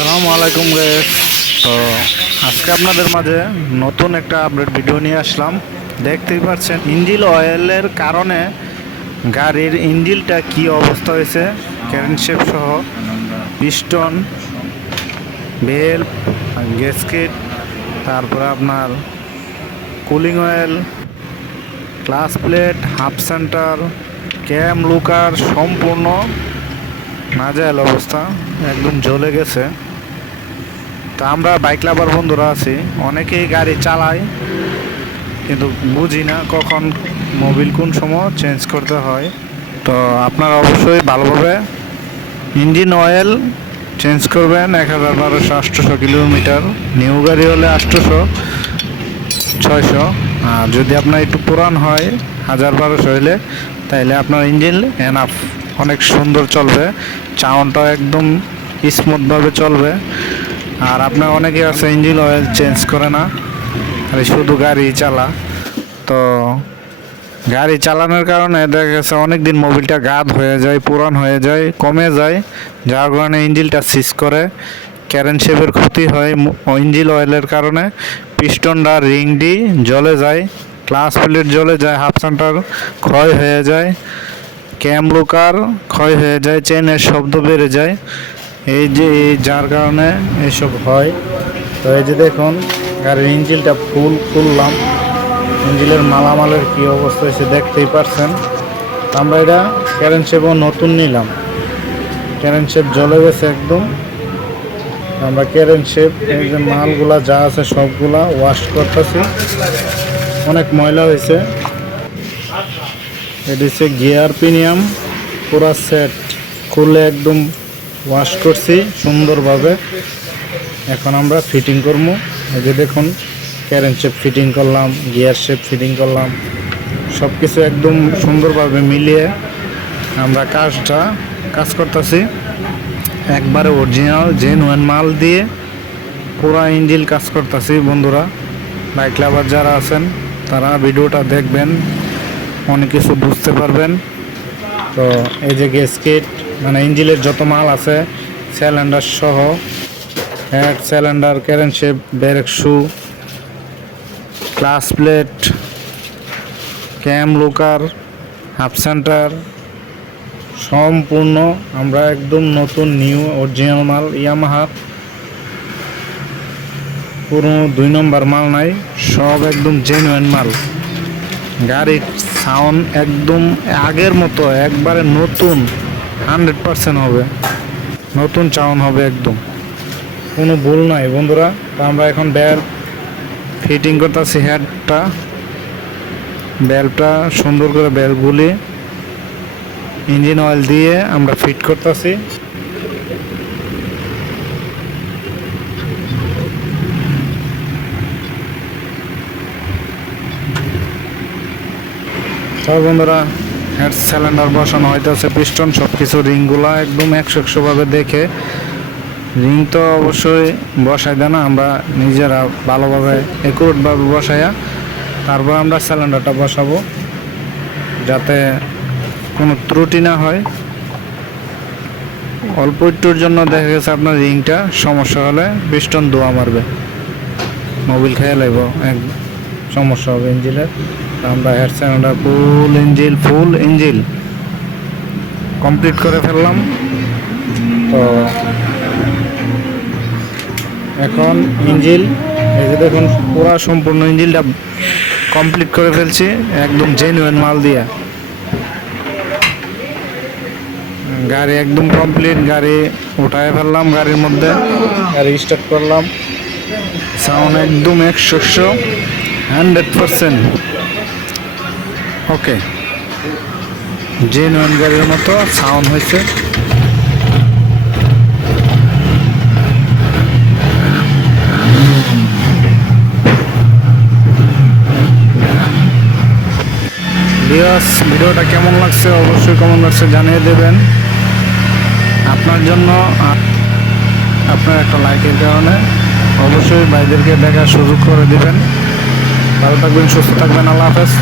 আসসালামু আলাইকুম গাইস তো আজকে আপনাদের মাঝে নতুন একটা আপডেট ভিডিও নিয়ে আসলাম। দেখতেই পাচ্ছেন ইঞ্জিল অয়েলের কারণে গাড়ির ইঞ্জিলটা কি অবস্থা হয়েছে ক্যারেন্ট শেপ সহ পিস্টন, বেল গ্যাসকেট তারপরে আপনার cooling oil clutch plate half center cam লুকার সম্পূর্ণ নাজাইল অবস্থা, একদম জ্বলে গেছে। তা আমরা বাইক লাভার বন্ধুরা আছি। অনেকেই গাড়ি চালায়, কিন্তু বুঝি না কখন মোবিল কোন সময় চেঞ্জ করতে হয়। তো আপনারা অবশ্যই ভালোভাবে ইঞ্জিন অয়েল চেঞ্জ করবেন এক হাজার বারোশো আটশোশো কিলোমিটার। নিউ গাড়ি হলে আটশোশো ছয়শো। আর যদি আপনার একটু পুরান হয়, হাজার বারোশো হইলে, তাইলে আপনার ইঞ্জিন এনাফ অনেক সুন্দর চলবে। চাউনটাও একদম স্মুথভাবে চলবে। আর আপনার অনেকে আছে ইঞ্জিন অয়েল চেঞ্জ করে না আর শুধু গাড়ি চালা। তো গাড়ি চালানোর কারণে দেখা গেছে অনেক দিন মোবিলটা গাদ হয়ে যায়, পুরান হয়ে যায়, কমে যায়, যার কারণে ইঞ্জিলটা সিজ করে। ক্যারেন্ট শেপের ক্ষতি হয় ইঞ্জিল অয়েলের কারণে। পিস্টনটা রিংডি জ্বলে যায় ক্লাস প্লেট জ্বলে যায় হাফ সেন্টার ক্ষয় হয়ে যায় ক্যাম লুকার ক্ষয় হয়ে যায় চেনের শব্দ বেড়ে যায়। এই যে যার কারণে এসব হয়, তো এই যে দেখুন, গাড়ির ইঞ্জিলটা ফুল খুললাম। ইঞ্জিলের মালামালের কি অবস্থা হয়েছে দেখতেই পারছেন। আমরা এটা ক্যারেন্ট শেপও নতুন নিলাম। ক্যারেন্ট শেপ জ্বলে গেছে একদম। আমরা ক্যারেন্ট শেপ, এই যে মালগুলা যা আছে সবগুলা ওয়াশ করতেছি। অনেক ময়লা হয়েছে। এটি হচ্ছে গিয়ার প্রিমিয়াম পুরা সেট খুলে একদম ওয়াশ করছি সুন্দরভাবে। এখন আমরা ফিটিং করব। এই যে দেখুন ক্যারেন্ট শেপ ফিটিং করলাম গিয়ার শেপ ফিটিং করলাম। সব কিছু একদম সুন্দরভাবে মিলিয়ে আমরা কাজটা, কাজ করতেছি। একবারে অরিজিনাল জেনুয়েন মাল দিয়ে পুরা ইঞ্জিল কাজ করতেছি বন্ধুরা। বাইক লাভার যারা আছেন, তারা ভিডিওটা দেখবেন, অনেক কিছু বুঝতে পারবেন। তো এই যে গ্যাসকেট মানে ইঞ্জিলের যত মাল আছে সিলিন্ডার সহ head cylinder crankshaft brake shoe clutch plate cam লুকার half center সম্পূর্ণ আমরা একদম নতুন নিউ অরিজিনাল মাল ইয়ামাহার পুরো দুই নম্বর মাল নাই, সব একদম জেনুইন মাল। গাড়ির সাউন্ড একদম আগের মতো, একবারে নতুন। হান্ড্রেড পারসেন্ট হবে। নতুন চাউন হবে একদম। কোনো ভুল নাই বন্ধুরা। আমরা এখন বেল ফিটিং করতেছি হেডটা বেলটা সুন্দর করে বেলগুলি ইঞ্জিন অয়েল দিয়ে আমরা ফিট করতেছি। তো বন্ধুরা। হেড সিলিন্ডার বসানো হইতেছে, পিস্টন সব কিছু রিংগুলা একদম একশো একশোভাবে দেখে। রিং তো অবশ্যই বসাই দেয় না, আমরা নিজেরা ভালোভাবে একুরেটভাবে বসাইয়া তারপর আমরা সিলিন্ডারটা বসাবো, যাতে কোনো ত্রুটি না হয়। অল্প একটুর জন্য দেখা গেছে আপনার রিংটা সমস্যা হলে পিস্টন দোয়া মারবে। মোবিল খেয়ে লাগব এক সমস্যা হবে ইঞ্জিনের। আমরা head cylinder full engine full engine complete করে ফেললাম। তো এখন ইঞ্জিল এই যে দেখুন, পুরা সম্পূর্ণ ইঞ্জিলটা কমপ্লিট করে ফেলছি, একদম জেনুইন মাল দিয়া। গাড়ি একদম কমপ্লিট, গাড়ি উঠায় ফেললাম গাড়ির মধ্যে, গাড়ি স্টার্ট করলাম। সাউন্ড একদম একশো হান্ড্রেড পারসেন্ট ওকে। জেনুইন গাড়ির মতো সাউন্ড হয়েছে। ভিডিওটা কেমন লাগছে অবশ্যই কমেন্ট বক্সে জানিয়ে দেবেন। আপনার জন্য, আপনার একটা লাইকের কারণে অবশ্যই ভাইদেরকে দেখার সুযোগ করে দিবেন। ভালো থাকবেন, সুস্থ থাকবেন, আল্লাহ হাফেজ।